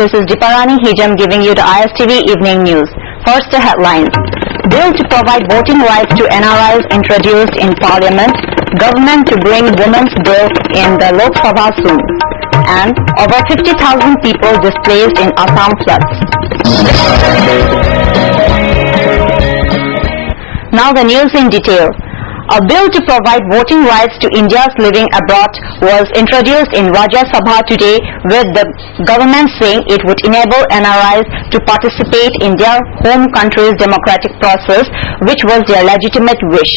this is Diparani Hijam giving you the ISTV Evening News. First, the headlines. Bill to provide voting rights to NRIs introduced in Parliament. Government to bring Women's Bill in the Lok Sabha soon. And over 50,000 people displaced in Assam floods. Now the news in detail. A bill to provide voting rights to Indians living abroad was introduced in Rajya Sabha today, with the government saying it would enable NRIs to participate in their home country's democratic process, which was their legitimate wish.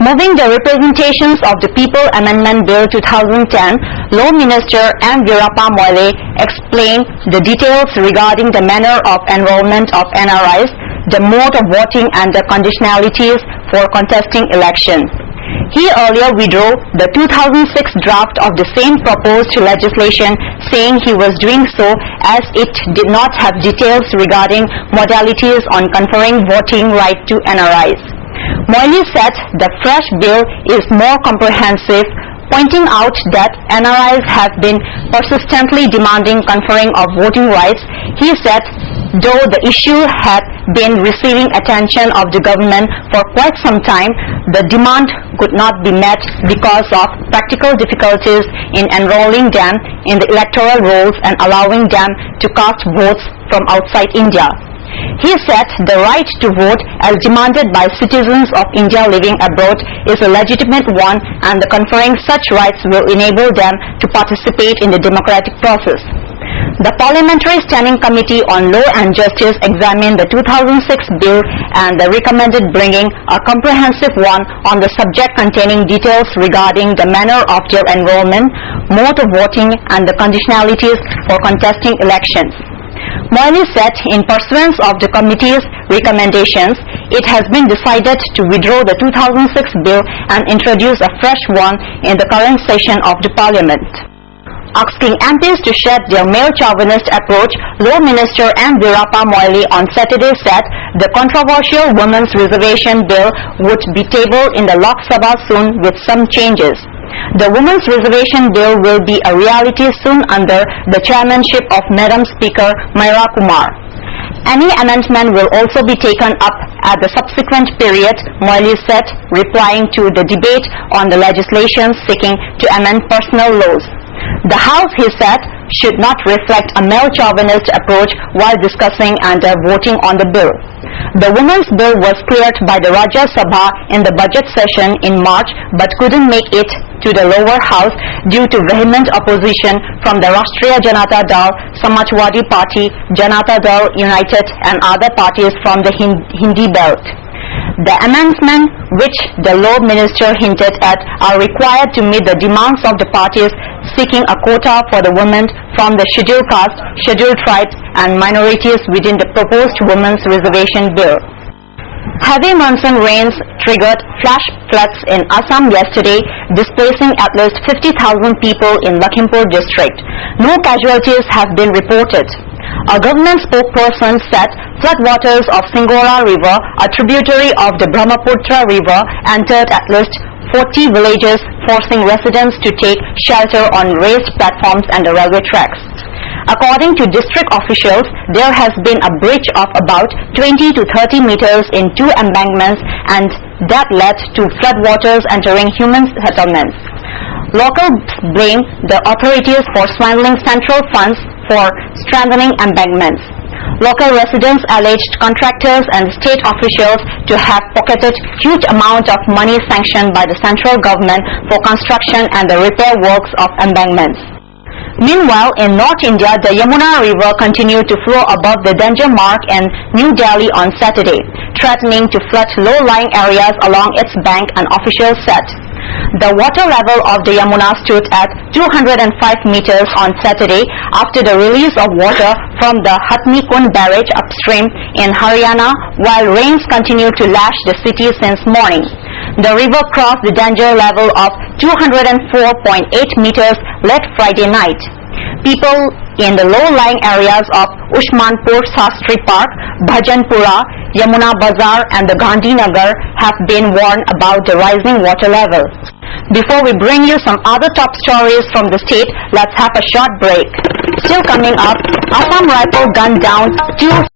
Moving the Representations of the People Amendment Bill 2010, Law Minister Eng1 explained the details regarding the manner of enrollment of NRIs, the mode of voting and the conditionalities for contesting election. He earlier withdrew the 2006 draft of the same proposed legislation, saying he was doing so as it did not have details regarding modalities on conferring voting right to NRIs. Moily said the fresh bill is more comprehensive, pointing out that NRIs have been persistently demanding conferring of voting rights. He said though the issue had been receiving attention of the government for quite some time, the demand could not be met because of practical difficulties in enrolling them in the electoral rolls and allowing them to cast votes from outside India. He said the right to vote as demanded by citizens of India living abroad is a legitimate one, and the conferring such rights will enable them to participate in the democratic process. The Parliamentary Standing Committee on Law and Justice examined the 2006 bill and recommended bringing a comprehensive one on the subject, containing details regarding the manner of their enrollment, mode of voting and the conditionalities for contesting elections. Moily said in pursuance of the committee's recommendations, it has been decided to withdraw the 2006 bill and introduce a fresh one in the current session of the Parliament. Asking MPs to shed their male chauvinist approach, Law Minister Eng1 on Saturday said the controversial Women's Reservation Bill would be tabled in the Lok Sabha soon with some changes. The Women's Reservation Bill will be a reality soon under the chairmanship of Madam Speaker Meera Kumar. Any amendment will also be taken up at the subsequent period, Moily said, replying to the debate on the legislation seeking to amend personal laws. The House, he said, should not reflect a male chauvinist approach while discussing and voting on the bill. The Women's Bill was cleared by the Rajya Sabha in the budget session in March but couldn't make it to the lower house due to vehement opposition from the Rashtriya Janata Dal, Samajwadi Party, Janata Dal United and other parties from the Hindi belt. The amendments, which the Law Minister hinted at, are required to meet the demands of the parties seeking a quota for the women from the scheduled caste, scheduled tribes and minorities within the proposed Women's Reservation Bill. Heavy monsoon rains triggered flash floods in Assam yesterday, displacing at least 50,000 people in Lakhimpur district. No casualties have been reported. A government spokesperson said floodwaters of Singora River, a tributary of the Brahmaputra River, entered at least 40 villages, forcing residents to take shelter on raised platforms and the railway tracks. According to district officials, there has been a breach of about 20 to 30 meters in two embankments, and that led to floodwaters entering human settlements. Locals blame the authorities for swindling central funds for strengthening embankments. Local residents alleged contractors and state officials to have pocketed huge amount of money sanctioned by the central government for construction and the repair works of embankments. Meanwhile, in North India, the Yamuna River continued to flow above the danger mark in New Delhi on Saturday, threatening to flood low-lying areas along its bank, an official said. The water level of the Yamuna stood at 205 meters on Saturday after the release of water from the Hatni Kund barrage upstream in Haryana, while rains continued to lash the city since morning. The river crossed the danger level of 204.8 meters late Friday night. People in the low-lying areas of Usmanpur Sastri Park, Bhajanpura, Yamuna Bazar and the Gandhinagar have been warned about the rising water level. Before we bring you some other top stories from the state, let's have a short break. Still coming up, Assam rifle gunned down 2